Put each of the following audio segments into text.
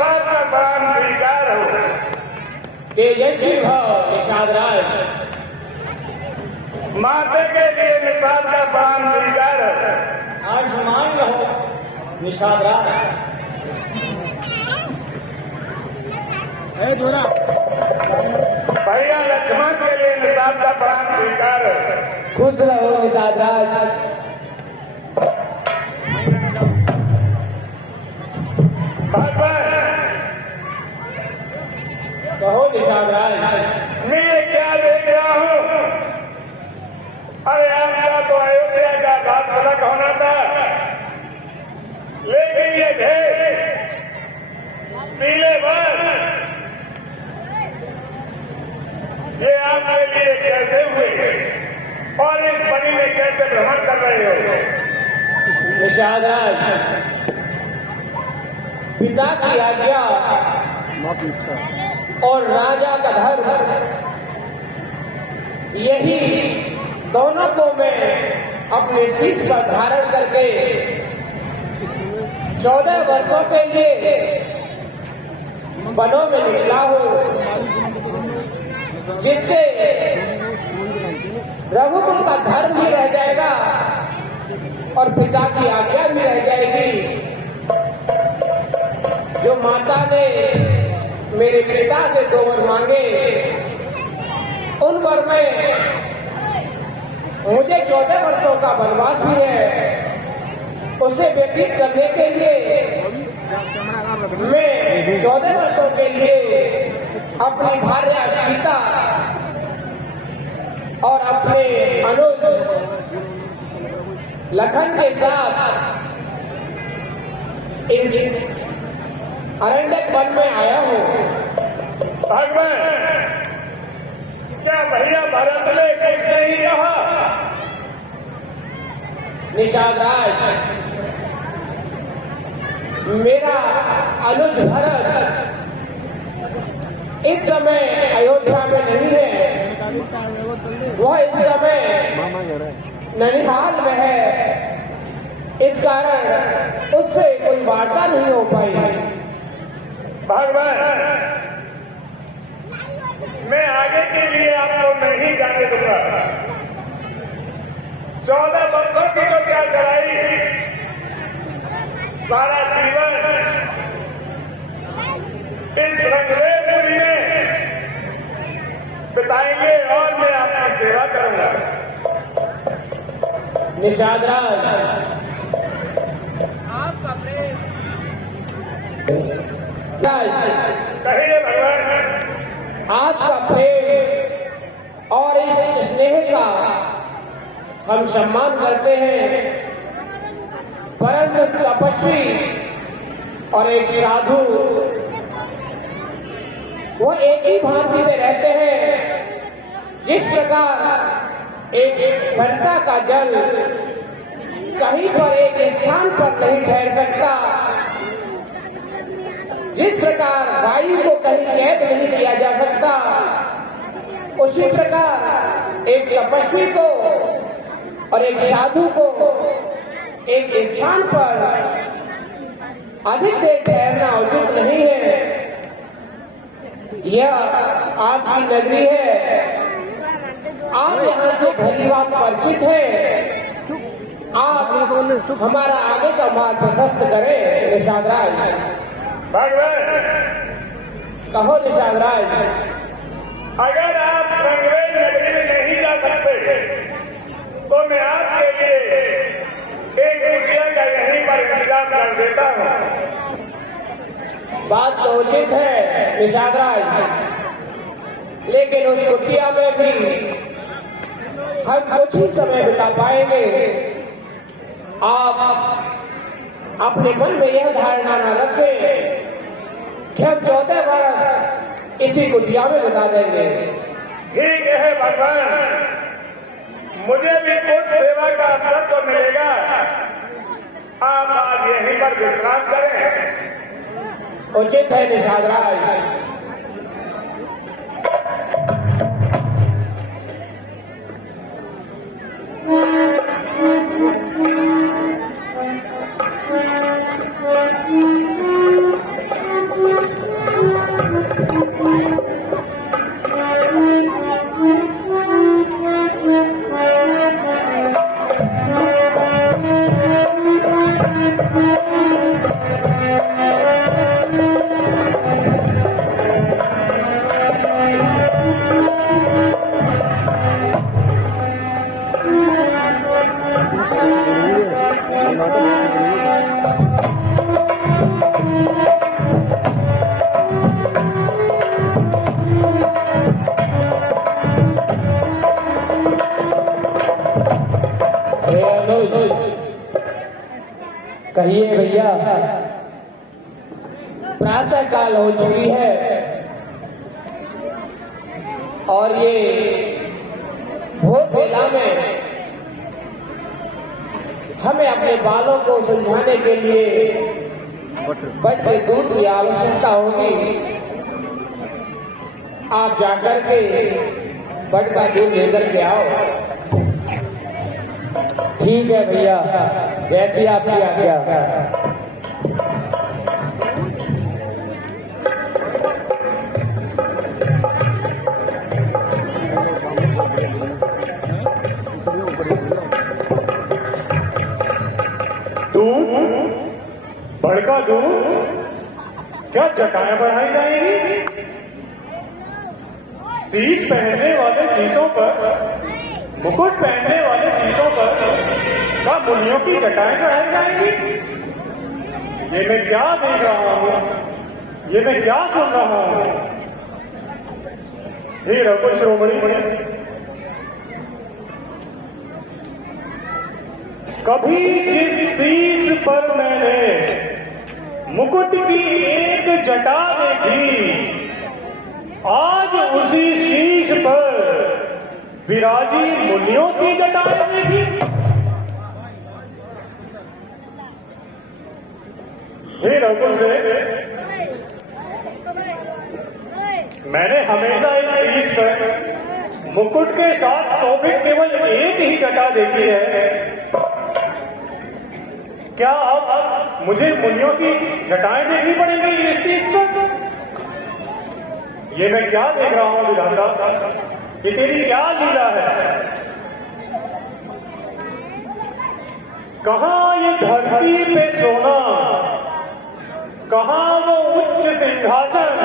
निषाद का प्रणाम स्वीकार हो। तेजस्वी भव निषाद राज। माते के लिए निषाद का प्रणाम स्वीकार हो। आयुष्मान रहो निषाद राज। भैया लक्ष्मण के लिए निषाद का प्रणाम स्वीकार हो। खुश रहो निषाद राज। भगवान कहो निषाद राज। मैं ये क्या देख रहा हूँ? अरे आपका तो अयोध्या का दास तिलक होना था, लेकिन ये भेष पीले बस ये आपके लिए कैसे हुए और इस बनी में कैसे भ्रमण कर रहे हो? निषाद राज, पिता की आज्ञा और राजा का धर्म, यही दोनों को मैं अपने शीश पर धारण करके 14 वर्षों के लिए वनों में निकला हूँ, जिससे रघुकुल का धर्म भी रह जाएगा और पिता की आज्ञा भी रह जाएगी। जो माता ने मेरे पिता से 2 वर मांगे, उन वर में मुझे 14 वर्षों का वनवास भी है, उसे व्यतीत करने के लिए मैं 14 वर्षों के लिए अपनी भार्या सीता और अपने अनुज लखन के साथ इस अरण्यक वन में आया हूँ। भगवान, क्या भैया भरत ने कुछ नहीं कहा? निषाद राज, मेरा अनुज भरत इस समय अयोध्या में नहीं है, वह इस समय ननिहाल में है। इस कारण उससे कोई वार्ता नहीं हो पाई। भगवान, मैं आगे के लिए आपको नहीं जाने दूंगा। 14 वर्षों की तो क्या चलाई, सारा जीवन इस रंगरेपुरी में बिताएंगे और मैं आपकी सेवा करूंगा। निषाद राज, आपका प्रेम कहिए भगवान। आपका प्रेम और इस स्नेह का हम सम्मान करते हैं, परंतु तपस्वी और एक साधु वो एक ही भांति से रहते हैं। जिस प्रकार एक सरता का जल कहीं पर एक स्थान पर नहीं ठहर सकता, जिस प्रकार वायु को कहीं कैद नहीं किया जा सकता, उसी प्रकार एक तपस्वी को और एक साधु को एक स्थान पर अधिक देर ठहरना उचित नहीं है। यह आपकी नगरी है, आप यहाँ से भली बात परिचित है, आप हमारा आगे का मार्ग प्रशस्त करें। निषाद राज, भगवान, कहो निषाद राज। अगर आप संग्रेज नगरी में नहीं जा सकते तो मैं आपके लिए एक कुटिया का यहीं पर इंतजाम कर देता हूँ। बात तो उचित है निषाद राज, लेकिन उस कुटिया में भी हम कुछ ही समय बिता पाएंगे। आप अपने मन में यह धारणा न रखें कि हम 14 वर्ष इसी कुटिया में बिता देंगे। ठीक है भगवान, मुझे भी कुछ सेवा का अवसर तो मिलेगा। आप आज यहीं पर विश्राम करें। उचित है निषाद राज। कहिए भैया, प्रातः काल हो चुकी है और ये भोर बेला में हमें अपने बालों को सुलझाने के लिए बट के दूध की आवश्यकता होगी। आप जाकर के बट का दूध लेकर के आओ। ठीक है भैया, जैसी आपकी आज्ञा। दूध, बड़का दूध, क्या जटाएं बढ़ाई जाएंगी? शीश पहनने वाले शीशों पर, मुकुट पहनने वाले शीशों पर क्या मुनियों की जटाएं चढ़ाई जाएंगी? ये मैं क्या देख रहा हूँ, ये मैं क्या सुन रहा हूँ? हे रघु श्रोमणी, कभी जिस शीश पर मैंने मुकुट की एक जटा देखी, आज उसी शीश पर विराजी मुनियों सी जटाएं देखी। हे रघुश्रेष्ठ, मैंने हमेशा इस शीश पर मुकुट के साथ शोभित केवल एक ही जटा देखी है। क्या अब मुझे मुनियों की जटाएं देखनी पड़ेंगी इस शीश पर? ये मैं क्या देख रहा हूं विधाता, ये तेरी क्या लीला है? कहां ये धरती पे सोना, कहां वो उच्च सिंहासन,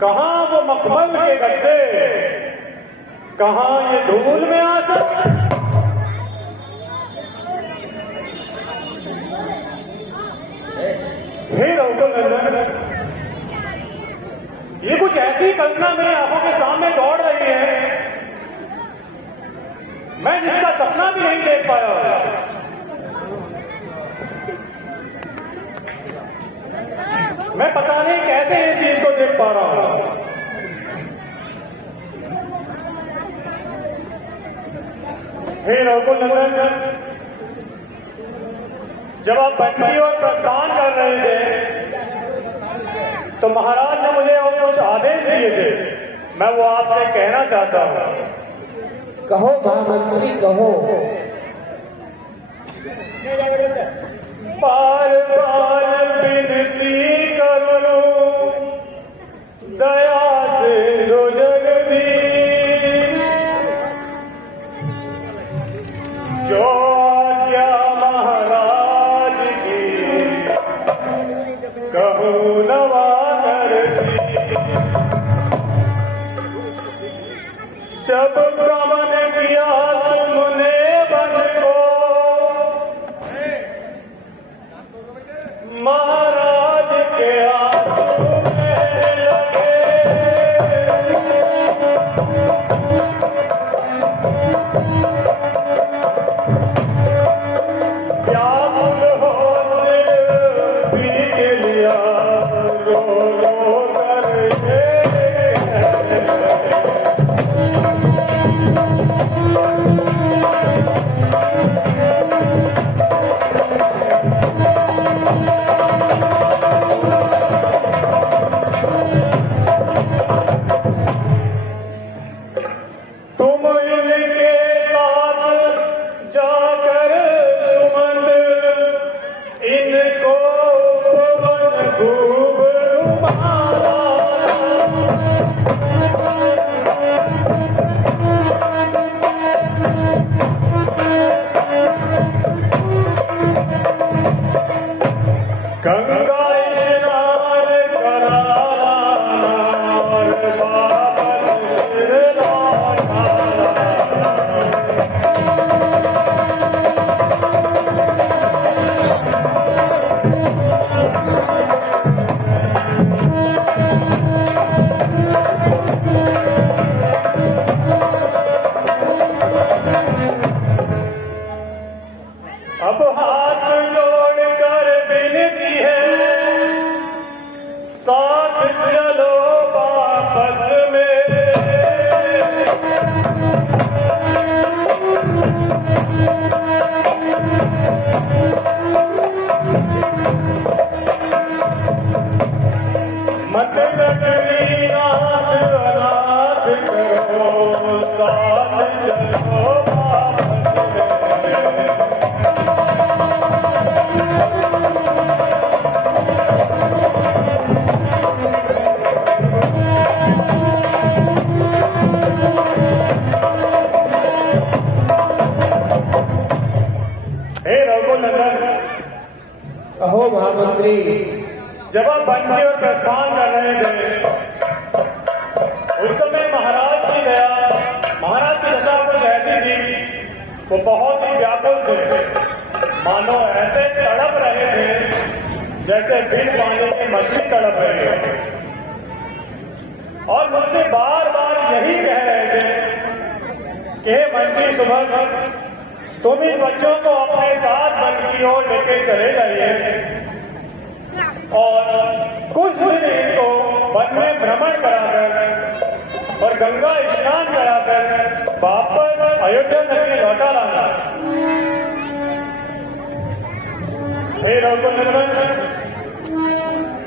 कहां वो मखमल के गद्दे, कहां ये धूल में आसन? हे रघुनंदन, ये कुछ ऐसी कल्पना मेरे आंखों के सामने दौड़ रही है, मैं जिसका सपना भी नहीं देख पाया। मैं पता नहीं कैसे इस चीज को देख पा रहा हूं। हे रघुनंदन, जब आप बंटी और प्रस्थान कर रहे थे तो महाराज ने मुझे और कुछ आदेश दिए थे, मैं वो आपसे कहना चाहता हूं। कहो महामंत्री, कहो। बार बार विनती करूं, दया से दो जगदीश, जो आज्ञा महाराज की कहूं नवाकर जब गमन किया तुमने बन को, महाराज के आंसू बहने लगे। व्याकुल हो सिर पीट लिया, रो रो कर मत नगरी नाथ अनाथ करो साथ चलो वापस ले। हे रघुनंदन, कहो महामंत्री। जब आप बंटी और प्रस्थान कर रहे थे उस समय महाराज की दया, महाराज की दशा कुछ ऐसी थी, वो बहुत ही व्याकुल थे, मानो ऐसे तड़प रहे थे जैसे बिन पानी की मछली तड़प रही है, और मुझसे बार बार यही कह रहे थे कि हे बंटी सुभग, तुम इन बच्चों को अपने साथ वन की ओर लेके चले जाइए और कुछ दिन इनको वन में भ्रमण कराकर और गंगा स्नान कराकर वापस अयोध्या नगरी लौटा लाना। हे रघुनंदन,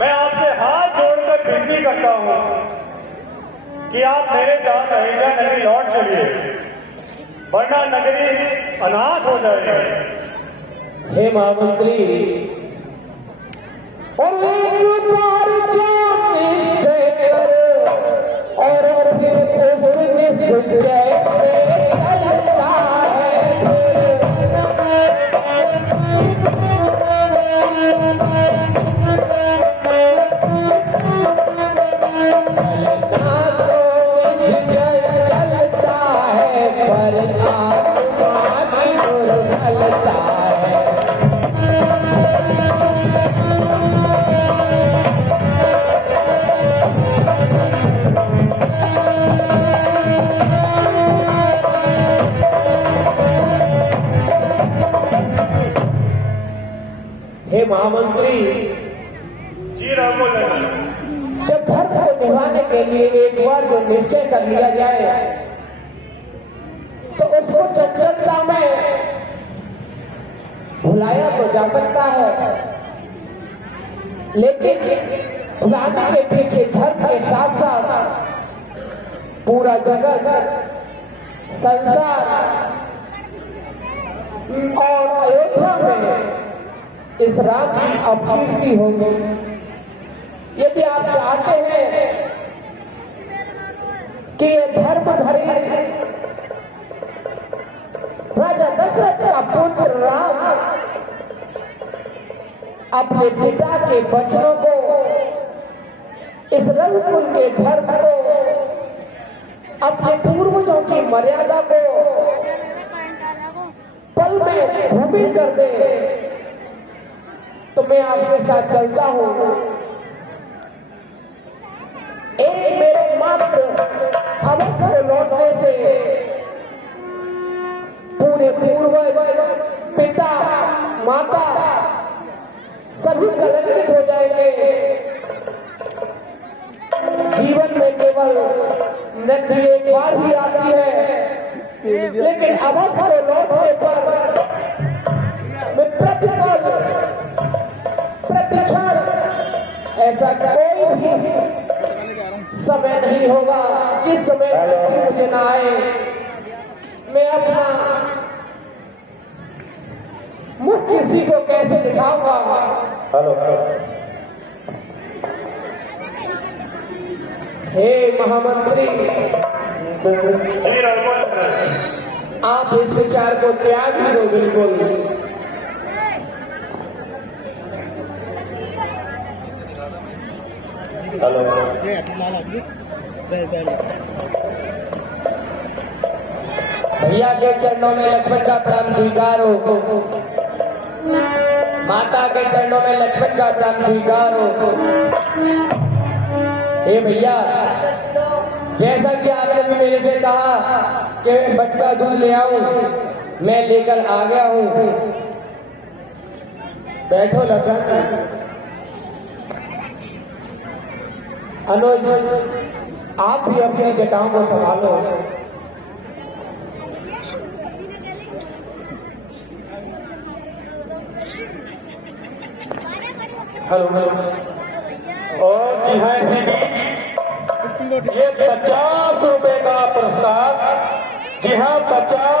मैं आपसे हाथ जोड़कर विनती करता हूं कि आप मेरे साथ अयोध्या नगरी लौट चलिए, वरना नगरी अनाथ हो जाएगी। हे महामंत्री, और एक बार जो निश्चय करो और फिर उस निश्चय से चलता है चलता तो निश्चय चलता है पर आत्मा की दुर्बलता है। हे महामंत्री, जी रघुनंदन, जब धर्म को निभाने के लिए एक बार जो निश्चय कर लिया जाए तो उसको चंचलता में भुलाया तो जा सकता है, लेकिन भुलाने के पीछे धर्म के साथ साथ पूरा जगत, संसार और अयोध्या में इस राम की अपकीर्ति होगी। यदि आप चाहते हैं कि ये धर्मधरी राजा दशरथ का पुत्र राम अपने पिता के वचनों को, इस रघुकुल के धर्म को, अपने पूर्वजों की मर्यादा को पल में धूमिल कर दे, तो मैं आपके साथ चलता हूं। एक मेरे मात्र अवश्य लौटने से पूरे पूर्वज, पिता, माता सभी कलंकित हो जाएंगे। जीवन में केवल नदी एक बार ही आती है, लेकिन अवध को लौटने पर मैं प्रतिपल, प्रतिक्षण ऐसा कोई भी समय नहीं होगा जिस समय मुझे ना आए। मैं अपना मुख किसी को कैसे दिखाऊंगा? हेलो, हे महामंत्री, जी रघुनंदन, आप इस विचार को त्याग ही दो बिल्कुल। हेलो, भैया के चरणों में लक्ष्मण का प्रणाम स्वीकार हो, माता के चरणों में लक्ष्मण का प्रणाम स्वीकार हो। हे भैया, जैसा कि आपने भी मेरे से कहा कि मैं मटका दूध ले आऊं, मैं लेकर आ गया हूं। बैठो लखन। अनुज, आप भी अपनी जटाओं को संभालो। हेलो, और जी हैं इसी बीच ये 50 रुपए का पुरस्कार, जी हाँ 50